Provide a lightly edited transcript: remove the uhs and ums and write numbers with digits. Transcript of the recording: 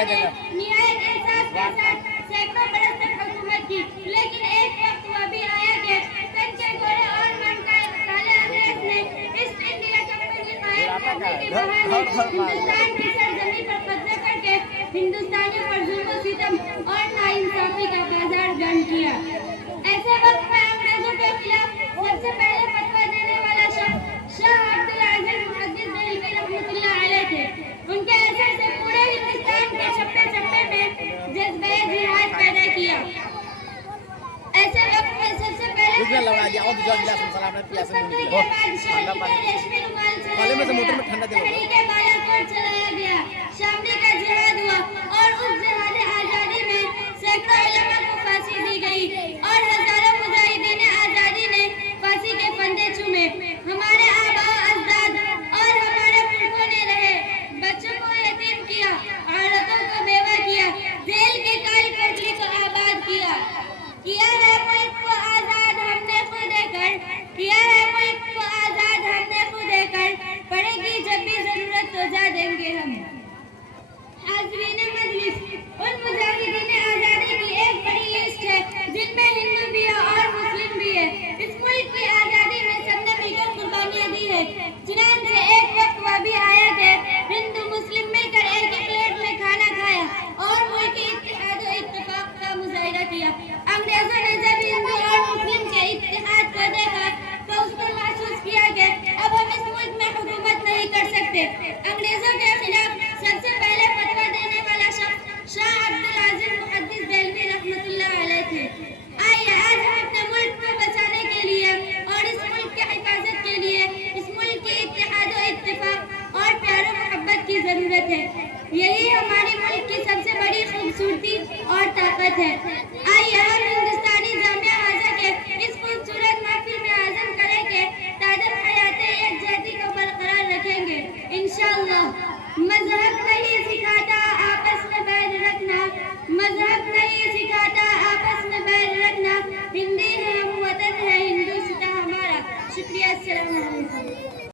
نہایت احساس کے ساتھ سینکڑوں برس تک حکومت کی، لیکن ایک وقت وہ بھی آیا کہ تن کے گورے اور من کا کالے انگریز نے ایسٹ انڈیا کمپنی قائم کرنے کے بہانے ہندوستان کی سرزمین پر قبضہ کر کے ہندوستانیوں پر ظلم و ستم اور ناانصافی کا بازار گرم کیا۔ ایسے وقت میں انگریزوں کے خلاف سب سے پہلے فتویٰ دینے والا شخص شاہ عبدالعزیز محدث دہلوی رحمۃ اللہ علیہ تھے۔ ان کے اثر سے پورے ہندوستان کے چپے چپے میں جذبہ جہاد پیدا کیا۔ ایسے وقت میں سب سے پہلے تحریک بالاکوٹ چلایا گیا، شاملی کا جہاد ہوا اور اس جہاد آزادی میں سینکڑوں علماء کو پھانسی دی گئی اور ہزاروں مجاہدین آزادی نے پھانسی کے پھندے چومے۔ ہمارے آباء و اجداد اور ہمارے پرکھوں نے رہے بچوں کو یتیم کیا، عورتوں کو بیوہ کیا، جیل کے کائی کوٹلی کو آباد کیا ہے ملک کو آزاد ہم نے خود دے کر، کیا ہے ملک کو آزاد ہم نے خود دے کر، پڑے گی جب بھی ضرورت تو جا دیں گے ہم۔ حاضرین مجلس، ان مجاہدین آزادی کی ایک بڑی لسٹ ہے جن میں ہندو بھی ہے اور مسلم بھی ہے۔ اس ملک کی آزادی میں سب نے مل کر قربانیاں دی ہے، چنانچہ ایک وقت وہ بھی آیا کہ ہندو مسلم مل کر ایک ہی پلیٹ میں کھانا کھایا اور ملکی اتحاد و اتفاق کا مظاہرہ کیا۔ انگریزوں نے جب ہندو اور مسلم کے اتحاد کو دیکھا تو اس کو محسوس کیا کہ اب ہم اس ملک میں حکومت نہیں کر سکتے۔ انگریزوں کے خلاف سب سے پہلے فتویٰ دینے والا شخص شاہ عبدالعزیز محدث دہلوی رحمۃ اللہ علیہ تھے۔ آئیے آج ہم اپنے ملک کو بچانے کے لیے اور اس ملک کی حفاظت کے لیے اس ملک کے اتحاد و اتفاق اور پیار و محبت کی ضرورت ہے۔ یہی ہماری ملک کی سب سے بڑی خوبصورتی اور طاقت ہے۔ آئیے ہم ہندوستانی جامعہ ہاضہ کے اس خوبصورت محفل میں عزم کریں کہ تادم حیات یکجہتی کو برقرار رکھیں گے انشاءاللہ۔ مذہب